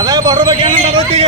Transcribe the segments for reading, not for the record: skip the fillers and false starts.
ಅದೇ ಬರೋ ಬಗ್ಗೆ ಏನು ಬರೋತ್ತೀಗ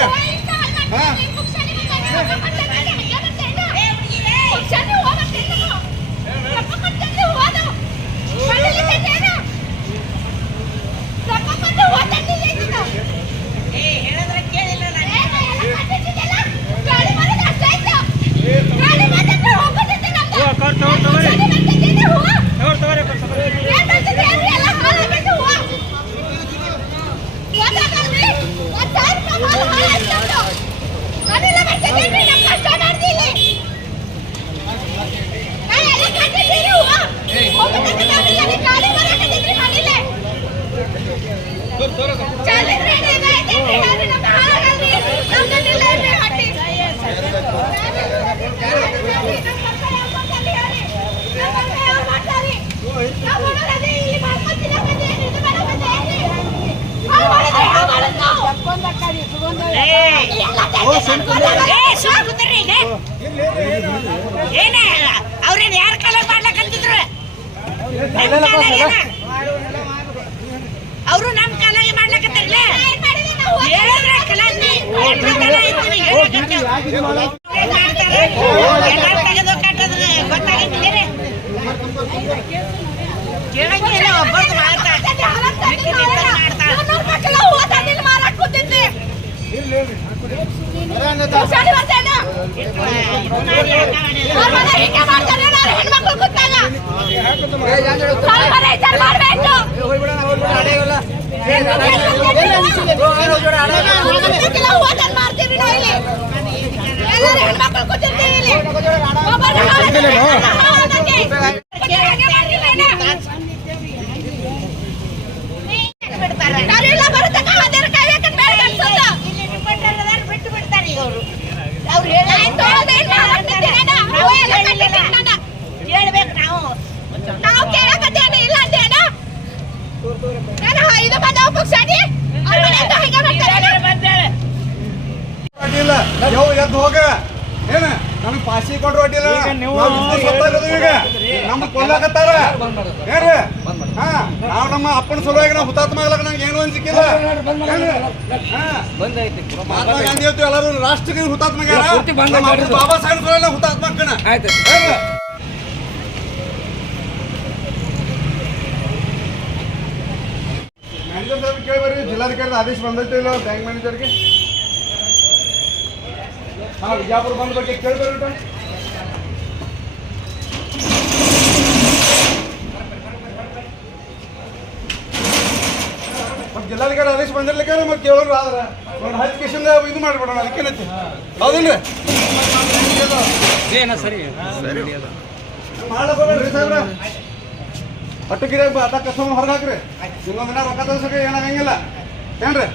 ಅವ್ರೇನ್ ಯಾರ ಕಾಲ ಮಾಡ್ಲಕ್ಕಂತಿದ್ರು ಅವರು ನಮ್ ಕಾಲಾಗಿ ಮಾಡ್ಲಕತ್ತಾರಲ್ಲ ಹೇಳಿದ್ರೆ ತೆಗೆದು ಕಟ್ಟೋದ್ರ ಗೊತ್ತಾಗತ್ತಿಲ್ಲ ಕೇಳಂಗಿಲ್ಲ ಒಬ್ಬರದು ಕೇಳ್ಬೇಕು ನಾವು ಕೇಳಕತ್ತೇನೆ ಇಲ್ಲ ಅಂತೇನ ಇದು ಬಂದ ಪಕ್ಷಾಡಿ ಎದ್ದು ಹೋಗ ಏನ ನಮ್ಗೆ ಪಾಸಿ ಕೊಡ್ರು ಅಡ್ಡಿಲ್ಲ ಈಗ ನಮ್ಗೆ ಕೊಲ್ಲಾಕತ್ತಾರ ಏನ್ರಿ ಹಾ ನಾವು ನಮ್ಮ ಅಪ್ಪನ ಸಲುವಾಗಿ ನಾವು ಹುತಾತ್ಮ ಆಗ್ಲಕ್ಕ ನಂಗೆ ಏನು ಅನ್ಸಿಕ್ಕಿಲ್ಲ ಮಹಾತ್ಮ ಗಾಂಧಿ ಹೇಳ್ತೀವಿ ಎಲ್ಲರೂ ರಾಷ್ಟ್ರಕ್ಕೆ ಹುತಾತ್ಮ ಬಾಬಾ ಸಾಹೇಬ್ ಸಲುವಾಗಿ ಹುತಾತ್ಮ ಅಕ್ಕಣ ಮ್ಯಾನೇಜರ್ ಸಾಹೇಬ್ ಕೇಳಿ ಬರ್ರಿ ಜಿಲ್ಲಾಧಿಕಾರಿ ಆದೇಶ ಬಂದೈತೆ ಇಲ್ಲ ಬ್ಯಾಂಕ್ ಮ್ಯಾನೇಜರ್ಗೆ हाँ विजापुर बंद करके खेल कर ಜಿಲ್ಲಾಧಿಕಾರಿ ಆದೇಶ ಬಂದಿರ್ಲಿಕ್ಕೆ ಮತ್ತೆ ಕೇಳೋರು ಆದ್ರ ಒಂದು ಹತ್ತು ಕೇಸಿಂದ ಇದು ಮಾಡ್ಬಿಡೋಣ ಅದಕ್ಕೇನೈತಿ ಹೌದಿಲ್ಲ ಸರಿ ಮಾಡ್ರಿ ಸಾಹೇಬ್ರ ಹೊಟ್ಟೆಗಿರಿ ಅದ ಕಸ್ಟಮರ್ ಹೊರಗೆ ಹಾಕ್ರಿ ಇನ್ನೊಂದು ದಿನ ರೊಕ್ಕ ತಗೋಸಕ್ಕೆ ಏನಾಗಂಗಿಲ್ಲ ಏನ್ರಿ